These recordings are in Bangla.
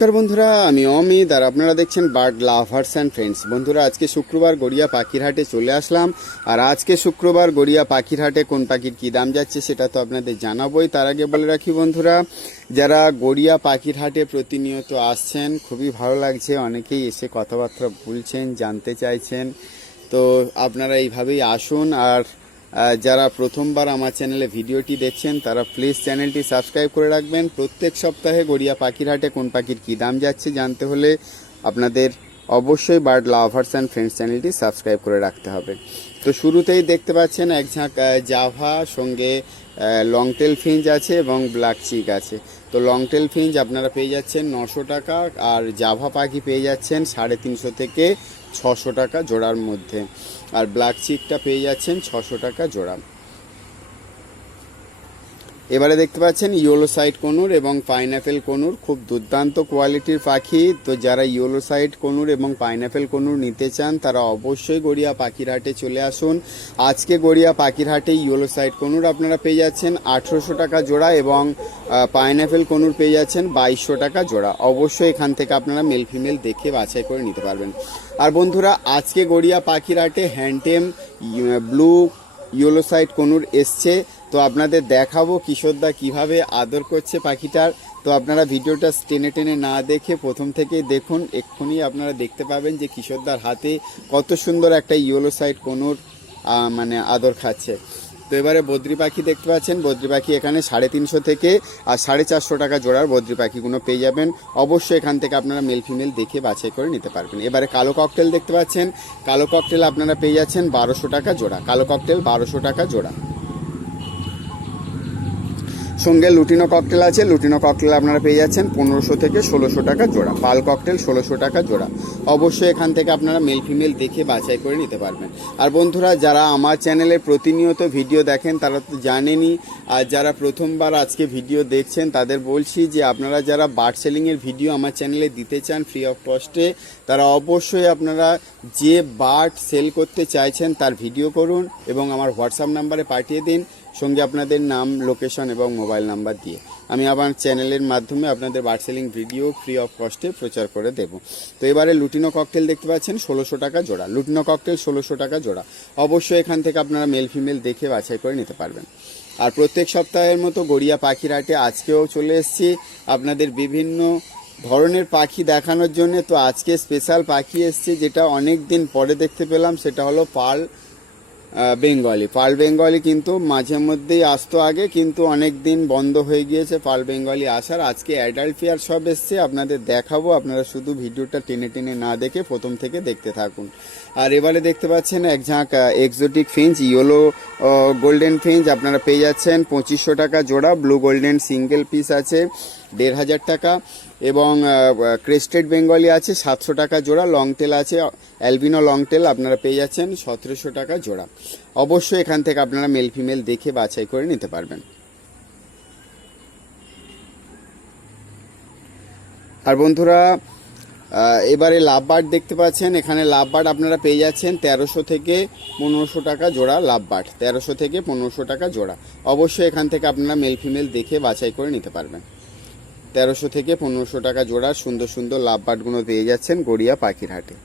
নমস্কার বন্ধুরা, আমি অমিত আর আপনারা দেখছেন বার্ড লাভার্স অ্যান্ড ফ্রেন্ডস। বন্ধুরা, আজকে শুক্রবার গড়িয়া পাখিরহাটে চলে আসলাম। আর আজকে শুক্রবার গড়িয়া পাখিরহাটে কোন পাখির কী দাম যাচ্ছে সেটা তো আপনাদের জানাবোই। তার আগে বলে রাখি বন্ধুরা, যারা গড়িয়া পাখিরহাটে প্রতিনিয়ত আসছেন, খুবই ভালো লাগছে। অনেকেই এসে কথাবার্তা বলছেন, জানতে চাইছেন। তো আপনারা এইভাবেই আসুন। আর যারা প্রথমবার আমার চ্যানেলে ভিডিওটি দেখছেন, তারা প্লিজ চ্যানেলটি সাবস্ক্রাইব করে রাখবেন। প্রত্যেক সপ্তাহে গড়িয়া পাখিরহাটে কোন পাখির কী দাম যাচ্ছে জানতে হলে আপনাদের অবশ্যই বার্ড লাভার্স অ্যান্ড ফ্রেন্ডস চ্যানেলটি সাবস্ক্রাইব করে রাখতে হবে। তো শুরুতেই দেখতে পাচ্ছেন এক ঝাঁক জাভা, সঙ্গে লংটেল ফিঞ্জ আছে এবং ব্ল্যাক চিক আছে। তো লংটেল ফিঞ্চ আপনারা পেয়ে যাচ্ছেন নশো টাকা, আর জাভা পাখি পেয়ে যাচ্ছেন সাড়ে তিনশো থেকে ছশো টাকা জোড়ার মধ্যে। আর ব্ল্যাক চিকটা পেয়ে যাচ্ছেন ছশো টাকা জোড়া। এবারে দেখতে পাচ্ছেন ইয়েলো সাইড কনুর এবং পাইনাপেল কনুর খুব দুর্দান্ত কোয়ালিটির পাখি। তো যারা ইয়েলো সাইড কনুর এবং পাইনাপেল কনুর নিতে চান, তারা অবশ্যই গড়িয়া পাখিরহাটে চলে আসুন। আজকে গড়িয়া পাখিরহাটে ইয়েলো সাইড কনুর আপনারা পেয়ে যাচ্ছেন আঠেরোশো টাকা জোড়া এবং পাইনাপেল কনুর পেয়ে যাচ্ছেন বাইশশো টাকা জোড়া। অবশ্যই এখান থেকে আপনারা মেল ফিমেল দেখে বাছাই করে নিতে পারবেন। আর বন্ধুরা, আজকে গড়িয়া পাখির আটে hand tame blue, yellow side conure এসছে। তো আপনাদের দেখাবো কিশোরদা কীভাবে আদর করছে পাখিটার। তো আপনারা ভিডিওটা টেনে টেনে না দেখে প্রথম থেকে দেখুন। এক্ষুনি আপনারা দেখতে পাবেন যে কিশোরদার হাতে কত সুন্দর একটা ইয়েলো সাইড কনুর মানে আদর খাচ্ছে। তো এবারে বদ্রি পাখি দেখতে পাচ্ছেন। বদ্রি পাখি এখানে সাড়ে তিনশো থেকে আর সাড়ে চারশো টাকা জোড়ার বদ্রি পাখিগুলো পেয়ে যাবেন। অবশ্যই এখান থেকে আপনারা মেল ফিমেল দেখে বাছাই করে নিতে পারবেন। এবারে কালো ককটেল দেখতে পাচ্ছেন। কালো ককটেল আপনারা পেয়ে যাচ্ছেন বারোশো টাকা জোড়া। কালো ককটেল বারোশো টাকা জোড়া। সঙ্গে লুটিনো ককটেল আছে। লুটিনো ককটেল আপনারা পেয়ে যাচ্ছেন পনেরোশো থেকে ষোলোশো টাকা জোড়া। পাল ককটেল ষোলোশো টাকা জোড়া। অবশ্যই এখান থেকে আপনারা মেল ফিমেল দেখে বাছাই করে নিতে পারবেন। আর বন্ধুরা, যারা আমার চ্যানেলে প্রতিনিয়ত ভিডিও দেখেন, তারা তো জানেনই, আর যারা প্রথমবার আজকে ভিডিও দেখছেন, তাদের বলছি যে আপনারা যারা বার্ড সেলিংয়ের ভিডিও আমার চ্যানেলে দিতে চান ফ্রি অফ কস্টে তারা অবশ্যই আপনারা যে বার্ড সেল করতে চাইছেন, তার ভিডিও করুন এবং আমার হোয়াটসঅ্যাপ নাম্বারে পাঠিয়ে দিন। সঙ্গে আপনাদের নাম লোকেশন এবং মোবাইল নাম্বার দিয়ে। আমি আমার চ্যানেলের মাধ্যমে আপনাদের bird selling video free of কস্টে প্রচার করে দেব। তো এবারে লুটিনো ককটেল দেখতে পাচ্ছেন, ষোলোশো টাকা জোড়া। লুটিনো ককটেল ষোলোশো টাকা জোড়া। অবশ্যই এখান থেকে আপনারা মেল ফিমেল দেখে বাছাই করে নিতে পারবেন। আর প্রত্যেক সপ্তাহের মতো গড়িয়া পাখির হাটে আজকেও চলে এসেছি। আপনাদের বিভিন্ন ধরনের পাখি দেখানোর জন্য তো আজকে স্পেশাল পাখি এসছে, যেটা অনেক দিন পরে দেখতে পেলাম, সেটা হলো পাল বেঙ্গলি। পাল বেঙ্গলি কিন্তু মাঝে মধ্যেই আসতো আগে, কিন্তু অনেক দিন বন্ধ হয়ে গিয়েছে পাল বেঙ্গলি আসার। আজকে অ্যাডাল্ট পেয়ার সব এসছে, আপনাদের দেখাবো। আপনারা শুধু ভিডিওটা টেনে টেনে না দেখে প্রথম থেকে দেখতে থাকুন। আর এবারে দেখতে পাচ্ছেন এক ঝাঁক exotic finch yellow golden finch আপনারা পেয়ে যাচ্ছেন পঁচিশশো টাকা জোড়া। ব্লু গোল্ডেন সিঙ্গেল পিস আছে। দেড় হাজার টাকা এবং ক্রেস্টেড বেঙ্গলি আছে, সাতশো টাকা জোড়া লং টেল আছে অ্যালবিনো লং টেল আপনারা পেয়ে যাচ্ছেন, সতেরোশো টাকা জোড়া। অবশ্যই এখান থেকে আপনারা মেল ফিমেল দেখে বাছাই করে নিতে পারবেন। আর বন্ধুরা এবারে লাভ লাভবার্ড দেখতে পাচ্ছেন, এখানে লাভবার্ড আপনারা পেয়ে যাচ্ছেন, তেরোশো থেকে পনেরোশো টাকা জোড়া লাভবার্ড তেরোশো থেকে পনেরোশো টাকা জোড়া। অবশ্যই এখান থেকে আপনারা মেল ফিমেল দেখে বাছাই করে নিতে পারবেন। তেরোশো থেকে পনেরোশো টাকা জোড়ার সুন্দর সুন্দর লাভবার্ডগুলো পেয়ে যাচ্ছেন গড়িয়া পাখির হাটে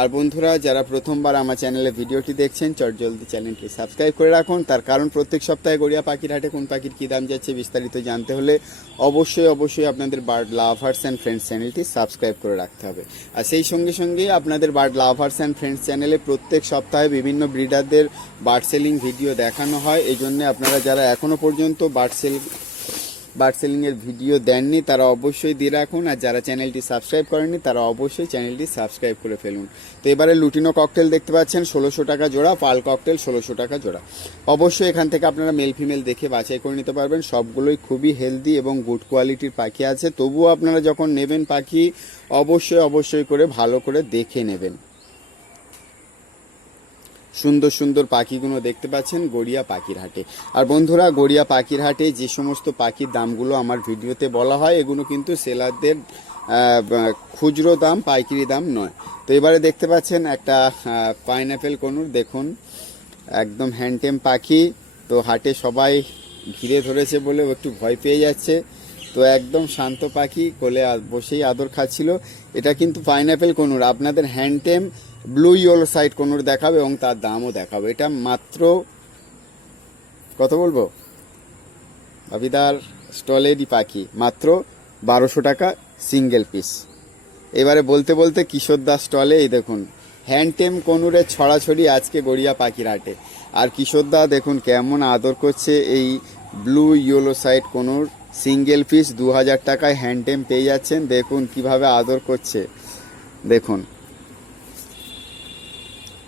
আর বন্ধুরা, যারা প্রথমবার আমার চ্যানেলে ভিডিওটি দেখছেন, চট জলদি চ্যানেলটি সাবস্ক্রাইব করে রাখুন। তার কারণ, প্রত্যেক সপ্তাহে গড়িয়া পাখির হাটে কোন পাখির কী দাম যাচ্ছে বিস্তারিত জানতে হলে অবশ্যই অবশ্যই আপনাদের বার্ড লাভার্স অ্যান্ড ফ্রেন্ডস চ্যানেলটি সাবস্ক্রাইব করে রাখতে হবে। আর সেই সঙ্গে সঙ্গে আপনাদের বার্ড লাভার্স অ্যান্ড ফ্রেন্ডস চ্যানেলে প্রত্যেক সপ্তাহে বিভিন্ন ব্রিডারদের বার্ড সেলিং ভিডিও দেখানো হয়। এই জন্য আপনারা যারা এখনও পর্যন্ত বার্ড সেল বার্ড সেলিং এর ভিডিও দেননি, তারা অবশ্যই দিয়ে রাখুন। আর যারা চ্যানেলটি সাবস্ক্রাইব করেননি, তারা অবশ্যই চ্যানেলটি সাবস্ক্রাইব করে ফেলুন। তো এবারে লুটিনো ককটেল দেখতে পাচ্ছেন, ষোলোশো টাকা জোড়া, পাল ককটেল ষোলোশো টাকা জোড়া। অবশ্যই এখান থেকে আপনারা মেল ফিমেল দেখে বাছাই করে নিতে পারবেন। সবগুলোই খুবই হেলদি এবং গুড কোয়ালিটির পাখি আছে। তবুও আপনারা যখন নেবেন পাখি, অবশ্যই অবশ্যই করে ভালো করে দেখে নেবেন। সুন্দর সুন্দর পাখিগুলো দেখতে পাচ্ছেন, গড়িয়া পাখির হাটে আর বন্ধুরা, গড়িয়া পাখির হাটে যে সমস্ত পাখির দামগুলো আমার ভিডিওতে বলা হয়, এগুলো কিন্তু সেলারদের খুচরো দাম, পাইকারি দাম নয়। তো এবারে দেখতে পাচ্ছেন একটা পাইনাপেল কনুর, দেখুন। একদম হ্যান্ডটেম পাখি। তো হাটে সবাই ঘিরে ধরেছে বলে একটু ভয় পেয়ে যাচ্ছে। তো একদম শান্ত পাখি, কোলে বসেই আদর খাচ্ছিল। এটা কিন্তু পাইনাপেল কনুর, আপনাদের hand tame blue yellow side conure দেখাবে এবং তার দামও দেখাবে। এটা মাত্র কত বলব? আবিদার স্টলেরই পাখি, মাত্র বারোশো টাকা সিঙ্গেল পিস এবারে বলতে বলতে কিশোর দাস স্টলে, এই দেখুন হ্যান্ডটেম কনুরের ছড়াছড়ি আজকে গড়িয়া পাখির হাটে। আর কিশোর দা দেখুন, কেমন আদর করছে এই blue yellow side conure. Single piece দু হাজার টাকায় হ্যান্ডটেম পেয়ে যাচ্ছেন। দেখুন কীভাবে আদর করছে। দেখুন।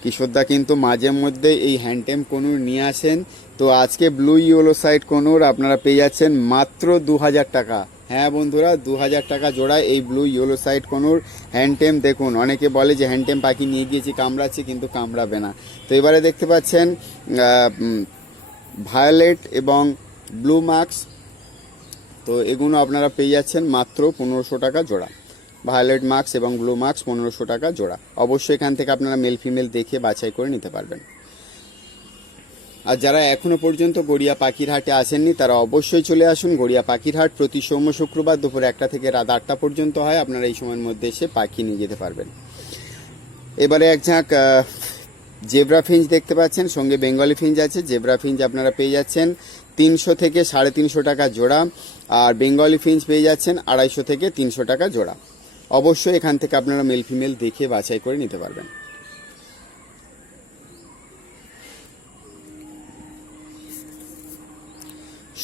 কিশোরদা কিন্তু মাঝে মধ্যে এই হ্যান্ডটেম কনুর নিয়ে আসেন। তো আজকে ব্লু ইয়েলো সাইড কনুর আপনারা পেয়ে যাচ্ছেন মাত্র দু হাজার টাকা। হ্যাঁ বন্ধুরা দু হাজার টাকা জোড়ায় এই blue yellow side conure hand tame দেখুন, অনেকে বলে যে হ্যান্ডটেম পাখি নিয়ে গিয়েছি, কামড়াচ্ছে, কিন্তু কামড়াবে না। তো এবারে দেখতে পাচ্ছেন ভায়োলেট এবং ব্লু মার্কস তো এগুলো আপনারা পেয়ে যাচ্ছেন মাত্র পনেরোশো টাকা জোড়া। ভায়োলেট মাস্ক এবং ব্লু মাস্ক পনেরোশো টাকা জোড়া। অবশ্যই এখান থেকে আপনারা মেল ফিমেল দেখে বাছাই করে নিতে পারবেন। আর যারা এখনও পর্যন্ত গড়িয়া পাখির হাটে আসেননি, তারা অবশ্যই চলে আসুন গড়িয়া পাখির হাট প্রতি সোম শুক্রবার দুপুর একটা থেকে রাত আটটা পর্যন্ত হয়। আপনারা এই সময়ের মধ্যে এসে পাখি নিয়ে যেতে পারবেন। এবারে এক ঝাঁক জেব্রা ফিঞ্চ দেখতে পাচ্ছেন, সঙ্গে বেঙ্গলি ফিঞ্চ আছে, জেব্রা ফিঞ্চ আপনারা পেয়ে যাচ্ছেন তিনশো থেকে সাড়ে তিনশো টাকা জোড়া, আর বেঙ্গলি ফিঞ্চ পেয়ে যাচ্ছেন আড়াইশো থেকে তিনশো টাকা জোড়া। অবশ্যই এখান থেকে আপনারা মেল ফিমেল দেখে বাছাই করে নিতে পারবেন।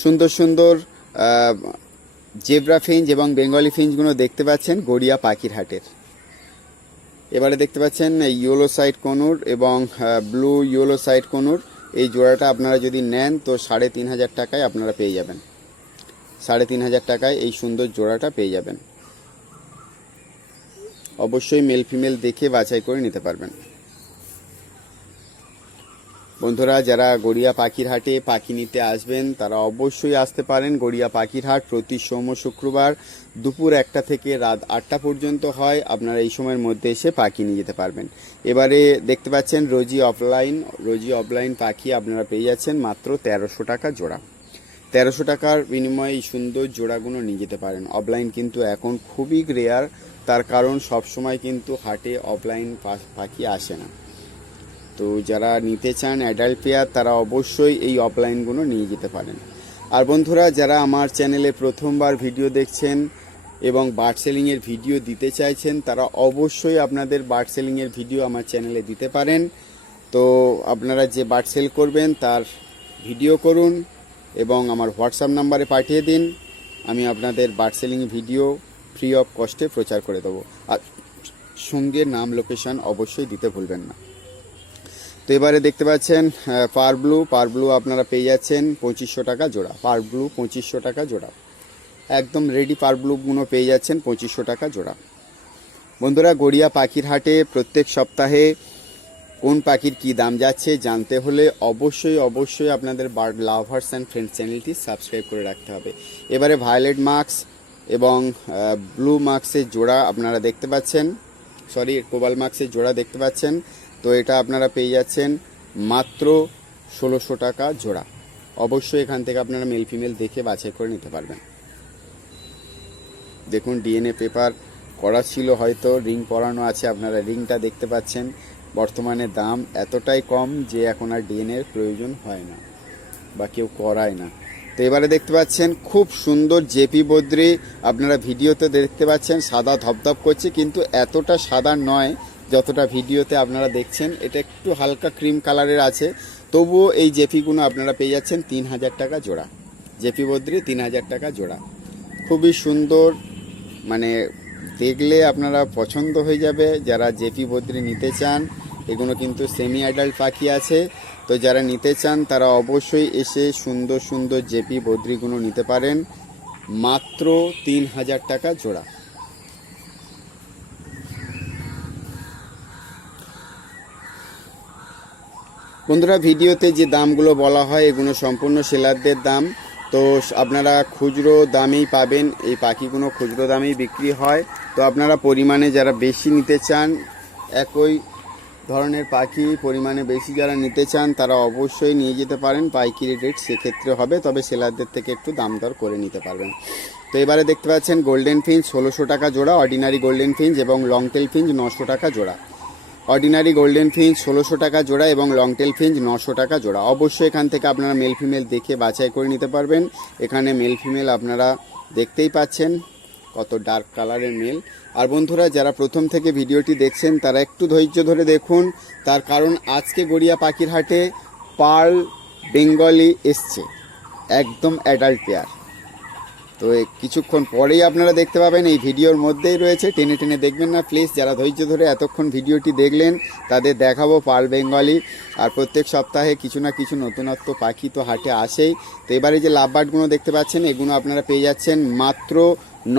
সুন্দর সুন্দর জেব্রা ফিঞ্চ এবং বেঙ্গলি ফিঞ্চগুলো দেখতে পাচ্ছেন গড়িয়া পাখির হাটের এবারে দেখতে পাচ্ছেন ইয়েলো সাইড কনুর এবং ব্লু ইয়েলো সাইড কনুর এই জোড়াটা আপনারা যদি নেন, তো সাড়ে তিন হাজার টাকায় আপনারা পেয়ে যাবেন। সাড়ে তিন হাজার টাকায় এই সুন্দর জোড়াটা পেয়ে যাবেন। অবশ্যই মেল ফিমেল দেখে বাছাই করে নিতে পারবেন। বন্ধুরা, যারা গড়িয়া পাখির হাটে পাখি নিতে আসবেন, তারা অবশ্যই আসতে পারেন গড়িয়া পাখির হাট প্রতি সোম শুক্রবার দুপুর একটা থেকে রাত আটটা পর্যন্ত হয়। আপনারা এই সময়ের মধ্যে এসে পাখি নিয়ে যেতে পারবেন। এবারে দেখতে পাচ্ছেন রোজি অফলাইন রোজি অফলাইন পাখি আপনারা পেয়ে যাচ্ছেন মাত্র তেরোশো টাকা জোড়া। তেরোশো টাকার বিনিময়ে এই সুন্দর জোড়াগুলো নিয়ে যেতে পারেন। অফলাইন কিন্তু এখন খুবই রেয়ার তার কারণ সবসময় কিন্তু হাটে অফলাইন পাখি আসে না। তো যারা নিতে চান অ্যাডাল্ট পেয়ার তারা অবশ্যই এই অফলাইনগুলো নিয়ে যেতে পারেন। আর বন্ধুরা, যারা আমার চ্যানেলে প্রথমবার ভিডিও দেখছেন এবং বার্ড সেলিংয়ের ভিডিও দিতে চাইছেন, তারা অবশ্যই আপনাদের বার্ড সেলিংয়ের ভিডিও আমার চ্যানেলে দিতে পারেন। তো আপনারা যে বার্ড সেল করবেন, তার ভিডিও করুন এবং আমার হোয়াটসঅ্যাপ নাম্বারে পাঠিয়ে দিন। আমি আপনাদের bird selling video free of কস্টে প্রচার করে দেবো। আর সঙ্গে নাম লোকেশন অবশ্যই দিতে ভুলবেন না। তো এবারে দেখতে পাচ্ছেন পার ব্লু পার ব্লু আপনারা পেয়ে যাচ্ছেন পঁচিশশো টাকা জোড়া, পার ব্লু পঁচিশশো টাকা জোড়া। একদম রেডি পার ব্লুগুলো পেয়ে যাচ্ছেন পঁচিশশো টাকা জোড়া। বন্ধুরা, গড়িয়া পাখির হাটে প্রত্যেক সপ্তাহে কোন পাখির কি দাম যাচ্ছে জানতে হলে অবশ্যই অবশ্যই আপনাদের বার্ড লাভার্স অ্যান্ড ফ্রেন্ডস চ্যানেলটি সাবস্ক্রাইব করে রাখতে হবে। এবারে ভায়োলেট মার্কস এবং ব্লু মার্কসের জোড়া আপনারা দেখতে পাচ্ছেন, সরি, কোবাল মার্কসের জোড়া দেখতে পাচ্ছেন। তো এটা আপনারা পেয়ে যাচ্ছেন মাত্র ষোলোশো টাকা জোড়া। অবশ্যই এখান থেকে আপনারা মেল ফিমেল দেখে বাছাই করে নিতে পারবেন। দেখুন ডিএনএ পেপার করা ছিল, হয়তো রিং পরানো আছে, আপনারা রিংটা দেখতে পাচ্ছেন। বর্তমানে দাম এতটাই কম যে এখন আর ডিএনএর প্রয়োজন হয় না বা কেউ করায় না। তো এবারে দেখতে পাচ্ছেন, খুব সুন্দর জেপি বদ্রি। আপনারা ভিডিওতে দেখতে পাচ্ছেন, সাদা ধপধপ করছে, কিন্তু এতটা সাদা নয় যতটা ভিডিওতে আপনারা দেখছেন, এটা একটু হালকা ক্রিম কালারের আছে। তবুও এই জেপিগুলো আপনারা পেয়ে যাচ্ছেন তিন হাজার টাকা জোড়া। জেপি বদ্রি তিন হাজার টাকা জোড়া। খুবই সুন্দর মানে দেখলে আপনারা পছন্দ হয়ে যাবে। যারা জেপি বদ্রি নিতে চান, এগুলো কিন্তু সেমি অ্যাডাল্ট পাখি আছে। তো যারা নিতে চান, তারা অবশ্যই এসে সুন্দর সুন্দর জেপি বদ্রিগুলো নিতে পারেন। মাত্র তিন হাজার টাকা জোড়া। বন্ধুরা, ভিডিওতে যে দামগুলো বলা হয়, এগুলো সম্পূর্ণ সেলারদের দাম। তো আপনারা খুচরো দামেই পাবেন, এই পাখিগুলো খুচরো দামেই বিক্রি হয়। তো আপনারা পরিমাণে যারা বেশি নিতে চান, একই ধরনের পাখি পরিমাণে বেশি যারা নিতে চান, তারা অবশ্যই নিয়ে যেতে পারেন, পাইকিরি রেট সেক্ষেত্রে হবে, তবে সেলারদের থেকে একটু দাম দর করে নিতে পারবেন। তো এবারে দেখতে পাচ্ছেন, গোল্ডেন ফিঞ্চ ষোলোশো টাকা জোড়া, অর্ডিনারি গোল্ডেন ফিঞ্চ এবং লং টেল ফিঞ্চ নশো টাকা জোড়া। অর্ডিনারি গোল্ডেন ফিঞ্চ ষোলোশো টাকা জোড়া এবং লং টেল ফিঞ্চ নশো টাকা জোড়া। অবশ্যই এখান থেকে আপনারা মেল ফিমেল দেখে বাছাই করে নিতে পারবেন। এখানে মেল ফিমেল আপনারা দেখতেই পাচ্ছেন কত ডার্ক কালারের মেল আর বন্ধুরা, যারা প্রথম থেকে ভিডিওটি দেখছেন, তারা একটু ধৈর্য ধরে দেখুন, তার কারণ আজকে গড়িয়া পাখির হাটে পার্ল বেঙ্গলি এসছে। একদম অ্যাডাল্ট পেয়ার তো কিছুক্ষণ পরেই আপনারা দেখতে পাবেন, এই ভিডিওর মধ্যেই রয়েছে। টেনে টেনে দেখবেন না প্লিজ যারা ধৈর্য ধরে এতক্ষণ ভিডিওটি দেখলেন, তাদের দেখাবো পার বেঙ্গলি। আর প্রত্যেক সপ্তাহে কিছু না কিছু নতুনত্ব পাখি তো হাটে আসেই। তো এবারে যে লাভবার্ডগুলো দেখতে পাচ্ছেন, এগুলো আপনারা পেয়ে যাচ্ছেন মাত্র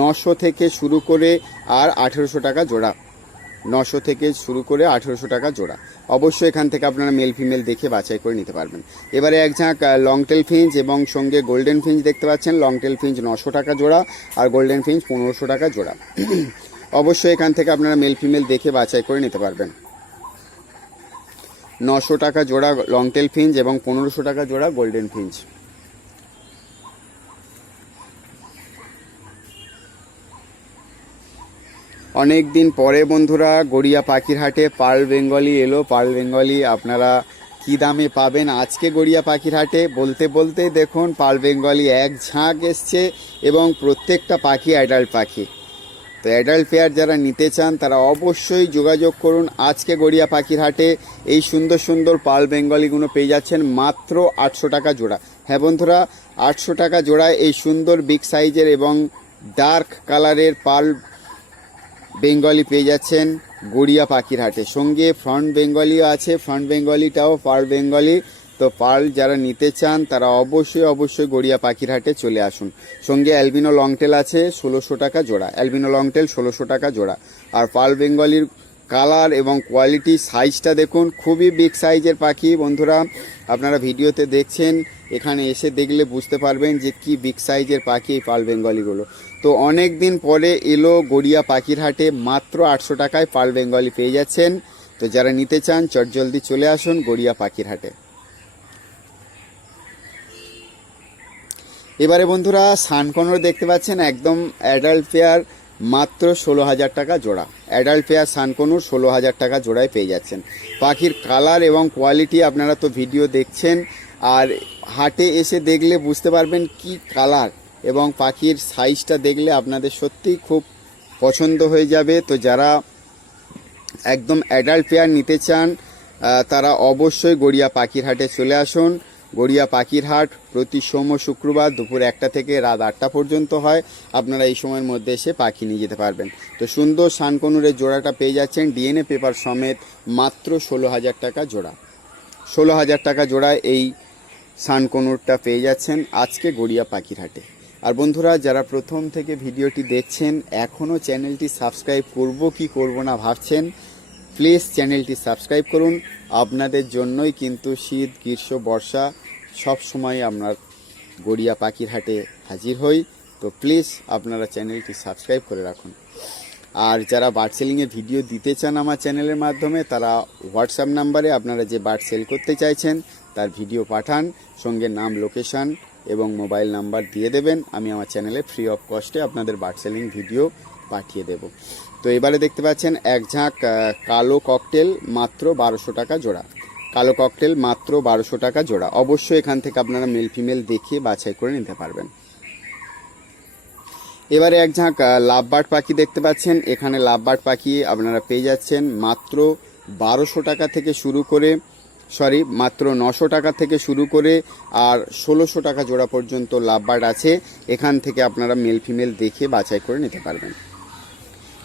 নশো থেকে শুরু করে আর আঠেরোশো টাকা জোড়া। নশো থেকে শুরু করে আঠেরোশো টাকা জোড়া। অবশ্যই এখান থেকে আপনারা মেল ফিমেল দেখে বাছাই করে নিতে পারবেন। এবারে এক ঝাঁক লং টেল ফিঞ্চ এবং সঙ্গে গোল্ডেন ফিঞ্চ দেখতে পাচ্ছেন। লং টেল ফিঞ্চ নশো টাকা জোড়া আর গোল্ডেন ফিঞ্চ পনেরোশো টাকা জোড়া। অবশ্যই এখান থেকে আপনারা মেল ফিমেল দেখে বাছাই করে নিতে পারবেন। নশো টাকা জোড়া লং টেল ফিঞ্চ এবং পনেরোশো টাকা জোড়া গোল্ডেন ফিঞ্চ অনেক দিন পরে বন্ধুরা গড়িয়া পাখির হাটে পার্ল বেঙ্গলি এলো। পার্ল বেঙ্গলি, আপনারা কি দামে পাবেন আজকে গড়িয়া পাখির হাটে? বলতে বলতে দেখুন পার্ল বেঙ্গলি এক ঝাঁক এসছে এবং প্রত্যেকটা পাখি অ্যাডাল্ট পাখি। তো অ্যাডাল্ট পেয়ার যারা নিতে চান, তারা অবশ্যই যোগাযোগ করুন আজকে গড়িয়া পাখির হাটে। এই সুন্দর সুন্দর পাল বেঙ্গলিগুলো পেয়ে যাচ্ছেন মাত্র আটশো টাকা জোড়া। হ্যাঁ বন্ধুরা, আটশো টাকা জোড়ায় এই সুন্দর বিগ সাইজের এবং ডার্ক কালারের পাল বেঙ্গলি পেয়ে যাচ্ছেন গড়িয়া পাখির হাটে সঙ্গে ফ্রন্ট বেঙ্গলিও আছে। ফ্রন্ট বেঙ্গলিটাও পার্ল বেঙ্গলি তো পার্ল যারা নিতে চান, তারা অবশ্যই অবশ্যই গড়িয়া পাখির হাটে চলে আসুন। সঙ্গে অ্যালবিনো লংটেল আছে, ষোলোশো টাকা জোড়া। অ্যালবিনো লংটেল ষোলোশো টাকা জোড়া। আর পার্ল বেঙ্গলির কালার এবং কোয়ালিটি সাইজটা দেখুন। খুবই বিগ সাইজের পাখি, বন্ধুরা। আপনারা ভিডিওতে দেখছেন, এখানে এসে দেখলে বুঝতে পারবেন যে কি বিগ সাইজের পাখি এই পাল বেঙ্গলিগুলো তো অনেক দিন পরে এলো গড়িয়া পাখির হাটে, মাত্র আটশো টাকায় পাল বেঙ্গলি পেয়ে যাচ্ছেন। তো যারা নিতে চান, চটজলদি চলে আসুন গড়িয়া পাখির হাটে। এবারে বন্ধুরা, সানকনর দেখতে পাচ্ছেন, একদম অ্যাডাল্ট পেয়ার মাত্র ষোলো হাজার টাকা জোড়া। অ্যাডাল্ট পেয়ার সানকনুর ষোলো হাজার টাকা জোড়ায় পেয়ে যাচ্ছেন। পাখির কালার এবং কোয়ালিটি আপনারা তো ভিডিও দেখছেন, আর হাটে এসে দেখলে বুঝতে পারবেন কি কালার এবং পাখির সাইজটা দেখলে আপনাদের সত্যিই খুব পছন্দ হয়ে যাবে। তো যারা একদম অ্যাডাল্ট পেয়ার নিতে চান তারা অবশ্যই গড়িয়া পাখির হাটে চলে আসুন। গড়িয়া পাখির হাট প্রতি সোম শুক্রবার দুপুর একটা থেকে রাত আটটা পর্যন্ত হয়। আপনারা এই সময়ের মধ্যে এসে পাখি নিয়ে যেতে পারবেন। তো সুন্দর শানকনুরের জোড়াটা পেয়ে যাচ্ছেন। ডিএনএ পেপার সমেত মাত্র ষোলো হাজার টাকা জোড়া। ষোলো হাজার টাকা জোড়ায় এই শানকনুরটা পেয়ে যাচ্ছেন আজকে গড়িয়া পাখির হাটে। আর বন্ধুরা, যারা প্রথম থেকে ভিডিওটি দেখছেন, এখনও চ্যানেলটি সাবস্ক্রাইব করব কি করব না ভাবছেন, প্লিজ চ্যানেলটি সাবস্ক্রাইব করুন। আপনাদের জন্যই কিন্তু শীত, গ্রীষ্ম, বর্ষা সব সময় আপনার গড়িয়া পাখির হাটে হাজির হই। তো প্লিজ আপনারা চ্যানেলটি সাবস্ক্রাইব করে রাখুন। আর যারা বার্ড সেলিংয়ের ভিডিও দিতে চান আমার চ্যানেলের মাধ্যমে, তারা হোয়াটসঅ্যাপ নাম্বারে আপনারা যে বার্ড সেল করতে চাইছেন, তার ভিডিও পাঠান, সঙ্গে নাম, লোকেশন এবং মোবাইল নাম্বার দিয়ে দেবেন। আমি আমার চ্যানেলে ফ্রি অফ কস্টে আপনাদের বার্ড সেলিং ভিডিও পাঠিয়ে দেব। তো এবারে দেখতে পাচ্ছেন এক ঝাঁক কালো ককটেল মাত্র বারোশো টাকা জোড়া। কালো ককটেল মাত্র বারোশো টাকা জোড়া। অবশ্যই এখান থেকে আপনারা মেল ফিমেল দেখে বাছাই করে নিতে পারবেন। এবারে এক ঝাঁক লাভবার্ড পাখি দেখতে পাচ্ছেন। এখানে লাভবার্ড পাখি আপনারা পেয়ে যাচ্ছেন মাত্র বারোশো টাকা থেকে শুরু করে সরি, মাত্র নশো টাকা থেকে শুরু করে আর ষোলোশো টাকা জোড়া পর্যন্ত লাভবার্ড আছে। এখান থেকে আপনারা মেল ফিমেল দেখে বাছাই করে নিতে পারবেন।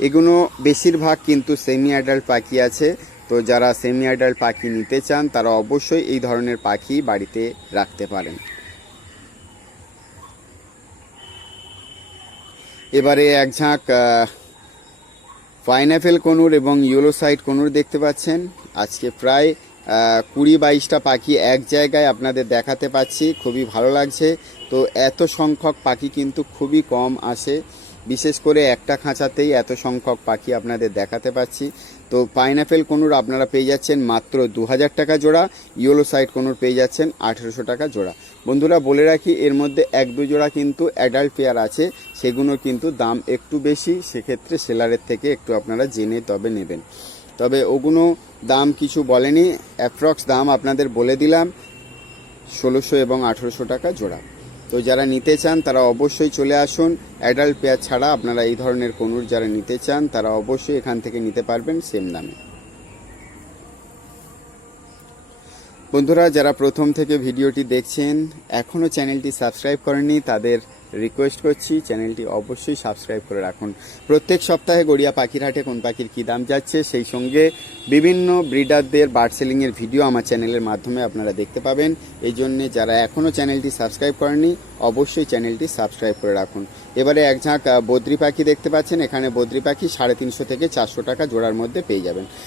এগুলো বেশিরভাগ কিন্তু সেমি অ্যাডাল্ট পাখি আছে। তো যারা সেমি অ্যাডাল্ট পাখি নিতে চান, তারা অবশ্যই এই ধরনের পাখি বাড়িতে রাখতে পারেন। এবারে এক ঝাঁক পাইনাপেল কনুর এবং ইয়েলো সাইড কনুর দেখতে পাচ্ছেন। আজকে প্রায় কুড়ি বাইশটা পাখি এক জায়গায় আপনাদের দেখাতে পাচ্ছি, খুবই ভালো লাগছে। তো এত সংখ্যক পাখি কিন্তু খুবই কম আসে। বিশেষ করে একটা খাঁচাতেই এত সংখ্যক পাখি আপনাদের দেখাতে পাচ্ছি। তো পাইনাপেল কনুর আপনারা পেয়ে যাচ্ছেন মাত্র দু হাজার টাকা জোড়া, ইয়েলো সাইড কনুর পেয়ে যাচ্ছেন আঠেরোশো টাকা জোড়া। বন্ধুরা, বলে রাখি, এর মধ্যে এক দু জোড়া কিন্তু অ্যাডাল্ট পেয়ার আছে সেগুলোর কিন্তু দাম একটু বেশি, সেক্ষেত্রে সেলারের থেকে একটু আপনারা জেনে তবে নেবেন। তবে ওগুলো দাম কিছু বলেনি। অ্যাপ্রক্স দাম আপনাদের বলে দিলাম, ষোলোশো এবং আঠেরোশো টাকা জোড়া। তো যারা নিতে চান, তারা অবশ্যই চলে আসুন। অ্যাডাল্ট পেয়ার ছাড়া আপনারা এই ধরনের কনুর যারা নিতে চান, তারা অবশ্যই এখান থেকে নিতে পারবেন সেম দামে। বন্ধুরা, যারা প্রথম থেকে ভিডিওটি দেখছেন এখনও চ্যানেলটি সাবস্ক্রাইব করেননি, তাদের রিকোয়েস্ট করছি চ্যানেলটি অবশ্যই সাবস্ক্রাইব করে রাখুন। প্রত্যেক সপ্তাহে গড়িয়া পাখির হাটে কোন পাখির কী দাম যাচ্ছে, সেই সঙ্গে বিভিন্ন ব্রিডারদের বার্ড সেলিংয়ের ভিডিও আমার চ্যানেলের মাধ্যমে আপনারা দেখতে পাবেন। এই জন্যে যারা এখনও চ্যানেলটি সাবস্ক্রাইব করেননি, অবশ্যই চ্যানেলটি সাবস্ক্রাইব করে রাখুন। এবারে এক ঝাঁক বদ্রি পাখি দেখতে পাচ্ছেন। এখানে বদ্রি পাখি সাড়ে তিনশো থেকে চারশো টাকা জোড়ার মধ্যে পেয়ে যাবেন।